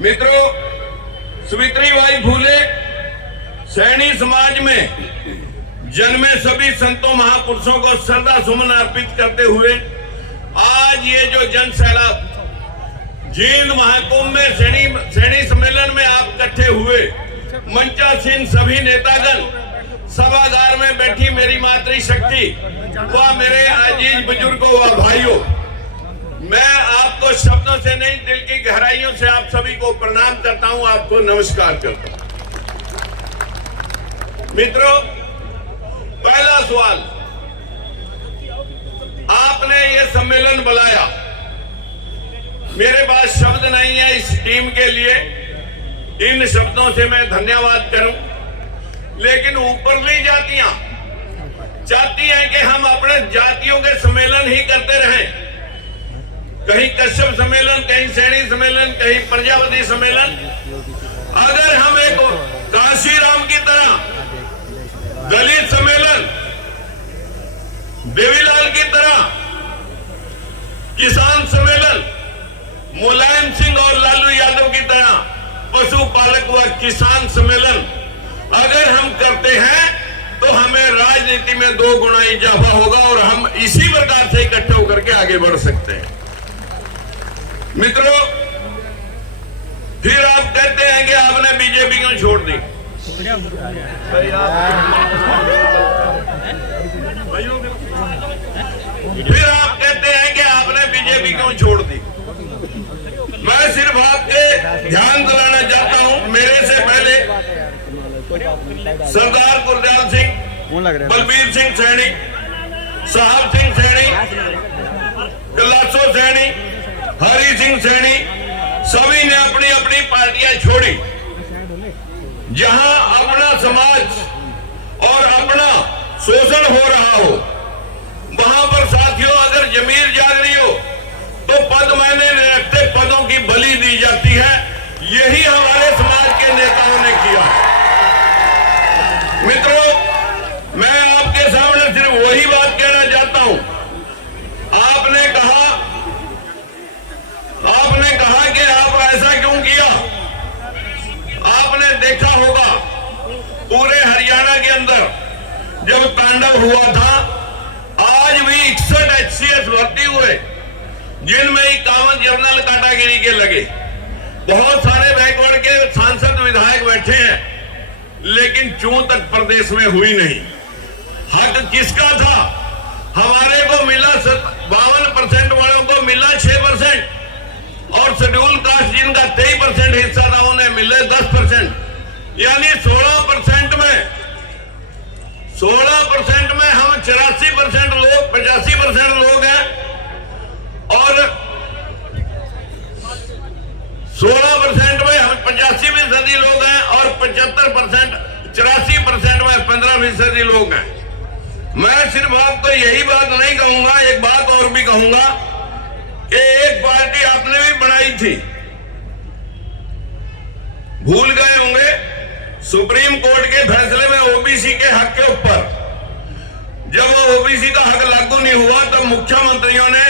मित्रों, सावित्रीबाई फूले सैनी समाज में जन्मे सभी संतों महापुरुषों को श्रद्धा सुमन अर्पित करते हुए आज ये जो जन सैलाब जींद महाकुंभ में सैनी सम्मेलन में आप इकट्ठे हुए, मंचासीन सभी नेतागण, सभागार में बैठी मेरी मातृशक्ति व मेरे आजीज बुजुर्गों व भाइयों, मैं आपको शब्दों से नहीं दिल की गहराइयों से आप सभी को प्रणाम करता हूं, आपको नमस्कार करता हूं। मित्रों, पहला सवाल, आपने ये सम्मेलन बुलाया, मेरे पास शब्द नहीं है इस टीम के लिए, इन शब्दों से मैं धन्यवाद करूं, लेकिन ऊपरली जातियां चाहती हैं कि हम अपने जातियों के सम्मेलन ही करते रहें, कहीं कश्यप सम्मेलन, कहीं सैनी सम्मेलन, कहीं प्रजापति सम्मेलन। अगर हम एक काशीराम की तरह दलित सम्मेलन, देवीलाल की तरह किसान सम्मेलन, मुलायम सिंह और लालू यादव की तरह पशुपालक व किसान सम्मेलन अगर हम करते हैं तो हमें राजनीति में 2 गुना इजाफा होगा और हम इसी प्रकार से इकट्ठे होकर के आगे बढ़ सकते हैं। मित्रों, फिर आप कहते हैं कि आपने बीजेपी क्यों छोड़ दी। फिर आप कहते हैं कि आपने बीजेपी क्यों छोड़ दी। मैं सिर्फ आपके ध्यान दिलाना चाहता हूं, मेरे से पहले सरदार गुरदयाल सिंह, बलबीर सिंह सैनी, साहब सिंह सैनी, कलासो सैनी, हरि सिंह सैनी, सभी ने अपनी अपनी पार्टियां छोड़ी। जहां अपना समाज और अपना शोषण हो रहा हो, वहां पर साथियों अगर जमीर जाग रही हो तो पद मायने नहीं रखते, पदों की बलि दी जाती है। यही हमारे समाज के नेताओं ने किया। मित्रों, मैं आपके सामने सिर्फ वही बात कहना चाहता हूं। आपने कहा कि आप ऐसा क्यों किया। आपने देखा होगा पूरे हरियाणा के अंदर जब तांडव हुआ था, आज भी 61 HCS भर्ती हुए, जिनमें 51 जनरल काटागिरी के लगे। बहुत सारे बैकवर्ड के सांसद विधायक बैठे हैं, लेकिन चूं तक प्रदेश में हुई नहीं। हक किसका था? हमारे को मिला 52% वालों को मिला 6% और शेड्यूल कास्ट जिनका 23% हिस्सा था उन्हें मिले 10%, यानी 16% में हम 84% लोग, 85% लोग हैं और 16% में हम 85% लोग हैं और 75%, 84% में 15% लोग हैं। मैं सिर्फ आपको यही बात नहीं कहूंगा, एक बात और भी कहूंगा कि एक पार्टी आपने भी बनाई थी, भूल गए होंगे, सुप्रीम कोर्ट के फैसले में ओबीसी के हक के ऊपर जब ओबीसी का हक लागू नहीं हुआ तब मुख्यमंत्रियों ने,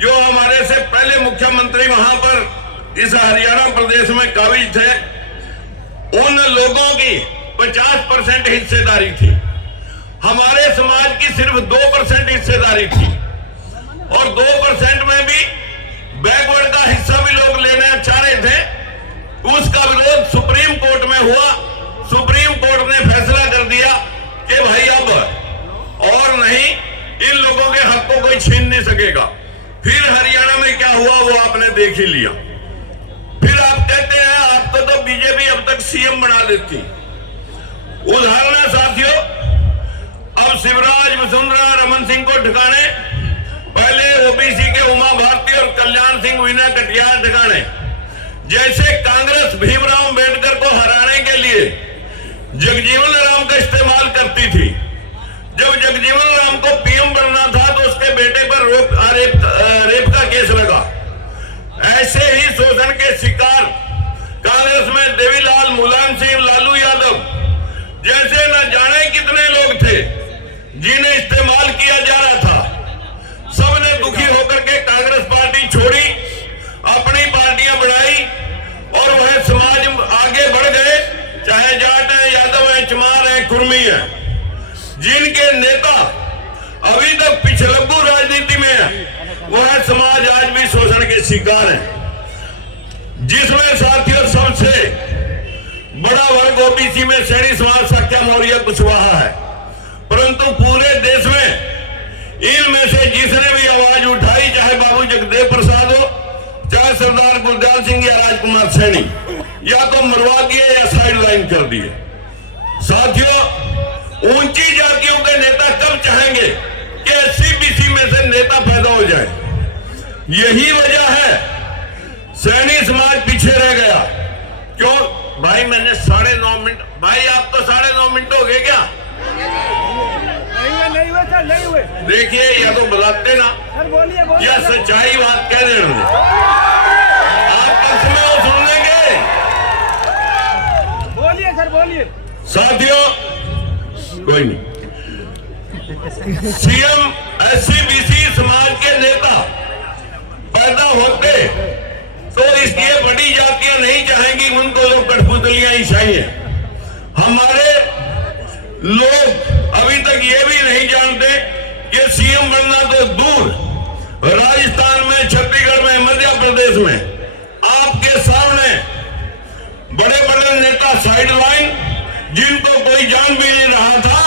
जो हमारे से पहले मुख्यमंत्री वहां पर इस हरियाणा प्रदेश में काबिज थे, उन लोगों की 50% हिस्सेदारी थी। हमारे समाज की सिर्फ 2% हिस्सेदारी थी और 2% में भी बैकवर्ड का हिस्सा भी लोग लेना चाह रहे थे। उसका विरोध सुप्रीम कोर्ट में हुआ। सुप्रीम कोर्ट ने फैसला कर दिया कि भाई अब और नहीं, इन लोगों के हक को कोई छीन नहीं सकेगा। फिर हरियाणा में क्या हुआ वो आपने देख ही लिया। फिर आप कहते हैं आपको तो बीजेपी अब तक सीएम बना देती। उदाहरण है साथियों, अब शिवराज, वसुंधरा, रमन सिंह को ठिकाने, पहले ओबीसी के उमा भारती और कल्याण सिंह, विनय कटियार ठिकाने। जैसे कांग्रेस भीमराव अंबेडकर को हराने के लिए जगजीवन राम का इस्तेमाल करती थी। जब जगजीवन राम को पीएम बनना था तो उसके बेटे पर रेप का केस लगा। ऐसे ही शोषण के शिकार कांग्रेस में देवीलाल, मुलायम सिंह, लालू यादव जैसे न जाने कितने लोग थे जिन्हें इस्तेमाल किया जा रहा था। सबने दुखी होकर के कांग्रेस पार्टी छोड़ी, अपनी पार्टियां बढ़ाई और सरकार है, जिसमें साथियों सबसे बड़ा वर्ग ओबीसी में श्रेणी समाज सख्या मौर्य कुशवाहा है। परंतु पूरे देश में इनमें से जिसने भी आवाज उठाई, चाहे बाबू जगदेव प्रसाद हो, चाहे सरदार गुरदयाल सिंह या राजकुमार सैनी, या तो मरवा दिए या साइड लाइन कर दिए। साथियों, ऊंची जातियों के नेता कब चाहेंगे कि एससी बीसी में से नेता पैदा हो जाए? यही वजह है सैनी समाज पीछे रह गया। क्यों भाई? मैंने 9.5 मिनट, भाई आप तो 9.5 मिनट हो गए क्या? नहीं हुए। देखिए, या तो बताते ना या सच्चाई बात कह देंगे। आप कसमें वो सुन लेंगे। बोलिए सर, बोलिए। साथियों, कोई नहीं। सीएम एससी बीसी समाज के नेता पैदा होते तो इसलिए बड़ी जातियां नहीं चाहेंगी उनको लोग कठपुतलियां ही चाहिए। हमारे लोग अभी तक ये भी नहीं जानते कि सीएम बनना तो दूर, राजस्थान में, छत्तीसगढ़ में, मध्य प्रदेश में आपके सामने बड़े बड़े नेता साइड लाइन, जिनको कोई जान भी नहीं रहा था,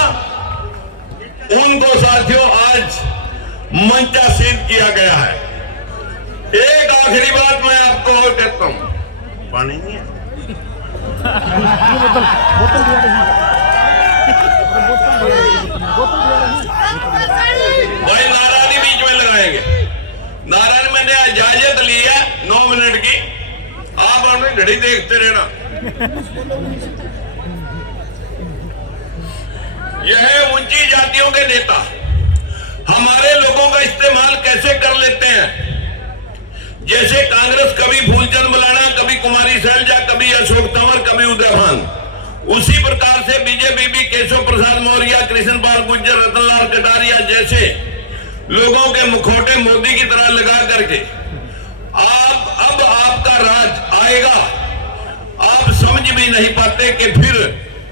उनको साथियों आज मंचासीन किया गया है। एक आखिरी बात मैं आपको और कहता हूं, पानी नहीं है, भाई नारायणी बीच में लगाएंगे। नारायण, मैंने इजाजत ली है 9 मिनट की, आप अपनी घड़ी देखते रहना। यह ऊंची जातियों के नेता हमारे लोगों का इस्तेमाल कैसे कर लेते हैं? जैसे कांग्रेस कभी फूलचंद मलाना, कभी कुमारी सैलजा, कभी अशोक तंवर, कभी उदय भान, उसी प्रकार से बीजेपी भी केशव प्रसाद मौर्य, कृष्ण पाल गुर्जर, रतनलाल कटारिया जैसे लोगों के मुखौटे मोदी की तरह लगा करके अब आपका राज आएगा। आप समझ भी नहीं पाते कि फिर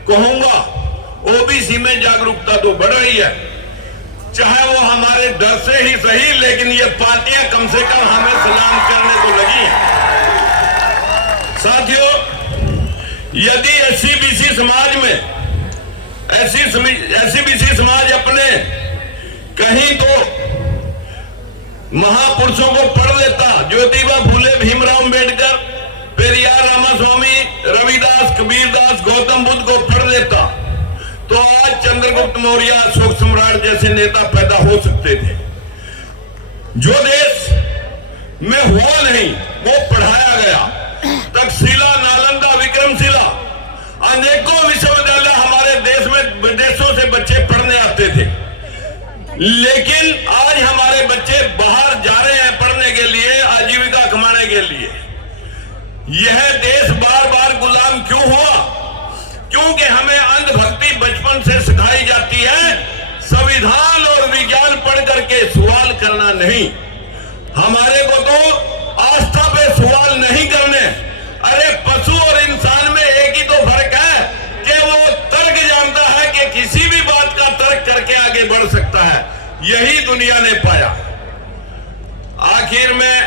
कहूंगा ओबीसी में जागरूकता तो बढ़ रही है, चाहे वो हमारे डर से ही सही, लेकिन ये पार्टियां कम से कम हमें सलाम करने को लगी हैं। साथियों, यदि एससी बीसी समाज में एससी बीसी समाज अपने कहीं तो महापुरुषों को पढ़ लेता, ज्योतिबा फूले, भीमराव अंबेडकर, पेरियार रामास्वामी, रविदास, कबीरदास, गौतम बुद्ध को पढ़ लेता, तो आज चंद्रगुप्त मौर्य, अशोक सम्राट जैसे नेता पैदा हो सकते थे। जो देश में हुआ नहीं वो पढ़ाया गया। तक्षशिला, नालंदा, विक्रमशिला, अनेकों विश्वविद्यालय हमारे देश में विदेशों से बच्चे पढ़ने आते थे, लेकिन आज हमारे बच्चे बाहर जा रहे हैं पढ़ने के लिए, आजीविका कमाने के लिए। यह देश बार बार गुलाम क्यों हुआ? क्योंकि हमें अंधभक्ति बचपन से सिखाई जाती है, संविधान और विज्ञान पढ़ करके सवाल करना नहीं। हमारे को तो आस्था पे सवाल नहीं करने। अरे पशु और इंसान में एक ही तो फर्क है कि वो तर्क जानता है कि किसी भी बात का तर्क करके आगे बढ़ सकता है। यही दुनिया ने पाया। आखिर में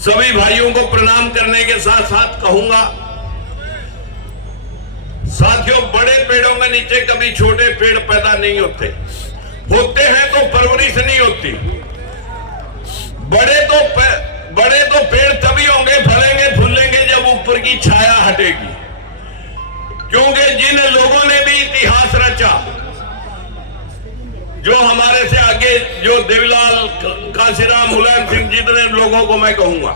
सभी भाइयों को प्रणाम करने के साथ साथ कहूंगा, साथियों, बड़े पेड़ों के नीचे कभी छोटे पेड़ पैदा नहीं होते, होते हैं तो परवरिश नहीं होती। बड़े तो पेड़ तभी होंगे, फलेंगे, फूलेंगे जब ऊपर की छाया हटेगी। क्योंकि जिन लोगों ने भी इतिहास रचा, जो हमारे से आगे, जो देवीलाल, काशीराम, मुलायम सिंह, जितने लोगों को मैं कहूंगा,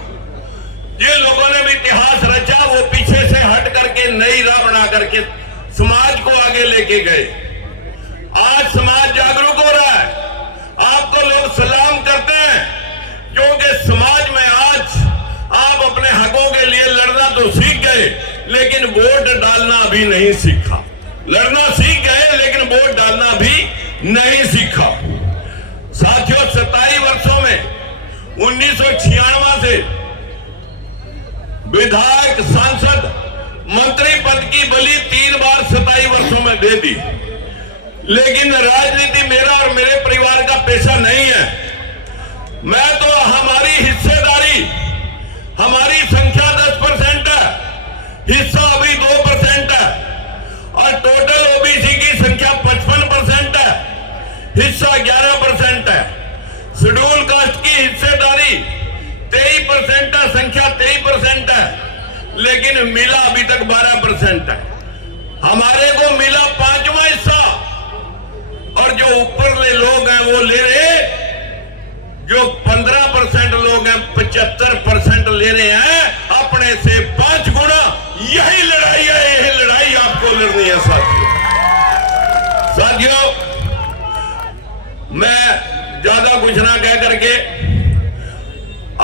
जिन लोगों ने भी इतिहास रचा, वो पीछे से हट करके नई राह बना करके समाज को आगे लेके गए। आज समाज जागरूक हो रहा है, आपको लोग सलाम करते हैं, क्योंकि समाज में आज आप अपने हकों के लिए लड़ना तो सीख गए, लेकिन वोट डालना अभी नहीं सीखा। लड़ना सीख गए, लेकिन वोट डालना भी नहीं सीखा। साथियों, 27 वर्षों में 1996 से विधायक, सांसद, मंत्री पद की बलि 3 बार 27 वर्षों में दे दी, लेकिन राजनीति मेरा और मेरे परिवार का पेशा नहीं है। मैं तो हमारी हिस्सेदारी, हमारी संख्या 10% है, हिस्सा अभी 2% है, और टोटल ओबीसी की संख्या 55% है, हिस्सा 11% है। शेड्यूल कास्ट की हिस्सेदारी 23% है, संख्या 23% है, लेकिन मिला अभी तक 12% है। हमारे को मिला 5वां हिस्सा, और जो ऊपरले लोग हैं वो ले रहे, जो 15% लोग हैं 75% ले रहे हैं, अपने से 5 गुना। यही लड़ाई है, यही लड़ाई आपको लड़नी है साथियों। मैं ज्यादा कुछ ना कह करके,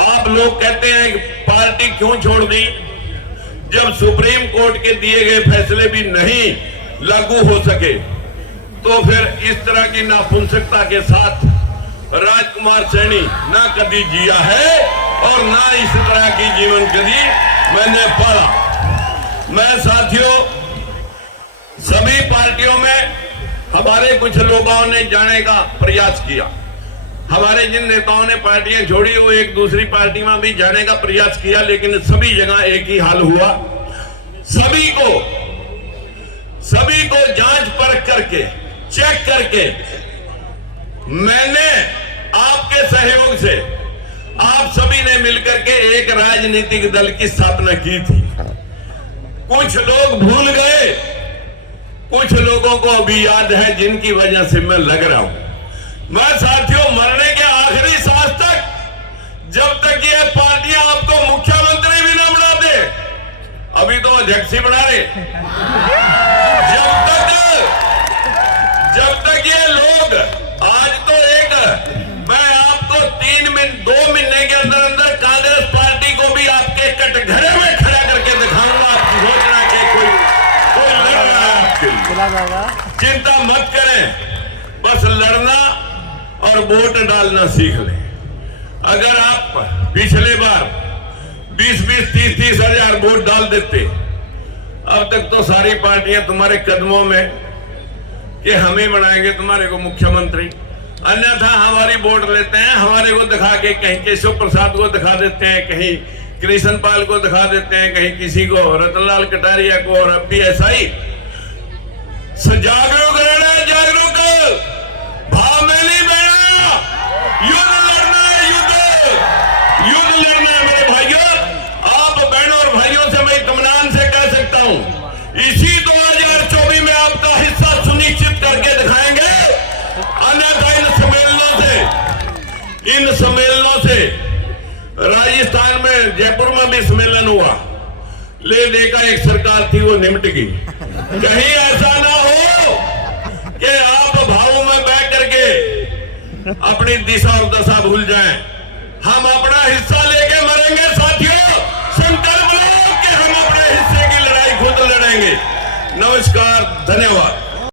आप लोग कहते हैं कि पार्टी क्यों छोड़ दी, जब सुप्रीम कोर्ट के दिए गए फैसले भी नहीं लागू हो सके, तो फिर इस तरह की नापुंसकता के साथ राजकुमार सैनी ना कभी जिया है और ना इस तरह की जीवन कभी मैंने पढ़ा। मैं साथियों, सभी पार्टियों में हमारे कुछ लोगों ने जाने का प्रयास किया। हमारे जिन नेताओं ने पार्टियां छोड़ी वो एक दूसरी पार्टी में भी जाने का प्रयास किया, लेकिन सभी जगह एक ही हाल हुआ। सभी को जांच परख करके, चेक करके, मैंने आपके सहयोग से, आप सभी ने मिलकर के एक राजनीतिक दल की स्थापना की थी। कुछ लोग भूल गए, कुछ लोगों को अभी याद है, जिनकी वजह से मैं लग रहा हूं। मैं साथियों, मरने के आखिरी सांस तक, जब तक ये पार्टियां आपको मुख्यमंत्री भी ना बना दे, अभी तो अध्यक्ष ही बना रहे, जब तक ये लोग, आज तो एक, मैं आपको 2 महीने के अंदर अंदर कांग्रेस पार्टी को भी आपके कटघरे में खड़ा करके दिखाऊंगा। आप सोचना कि कोई लड़ रहा है आपके लिए, चिंता मत करें, बस लड़ना और वोट डालना सीख लें। अगर आप पिछले बार 20-20, 30-30 हजार वोट डाल देते, अब तक तो सारी पार्टियां तुम्हारे कदमों में कि हम ही बनाएंगे तुम्हारे को मुख्यमंत्री। अन्यथा हमारी वोट लेते हैं, हमारे को दिखा के कहीं केशव प्रसाद को दिखा देते हैं, कहीं कृष्ण पाल को दिखा देते हैं, कहीं किसी को, रतनलाल कटारिया को, और अब भी ऐसा ही। जागरूक रहना, जागरूक, भाव में नहीं बहना, युद्ध लड़ना है, युद्ध लड़ना है मेरे भाइयों। आप बहनों और भाइयों से मैं इत्मीनान से कह सकता हूं, इसी 2024 में आपका हिस्सा सुनिश्चित करके दिखाएंगे। अन्यथा इन सम्मेलनों से राजस्थान में, जयपुर में भी सम्मेलन हुआ, ले देखा एक सरकार थी वो निमट गई। कहीं ऐसा ना हो कि आप भावों में बैठ करके अपनी दिशा और दशा भूल जाएं। हम अपना हिस्सा लेके मरेंगे साथियों, संकल्प लो कि हम अपने हिस्से की लड़ाई खुद लड़ेंगे। नमस्कार, धन्यवाद।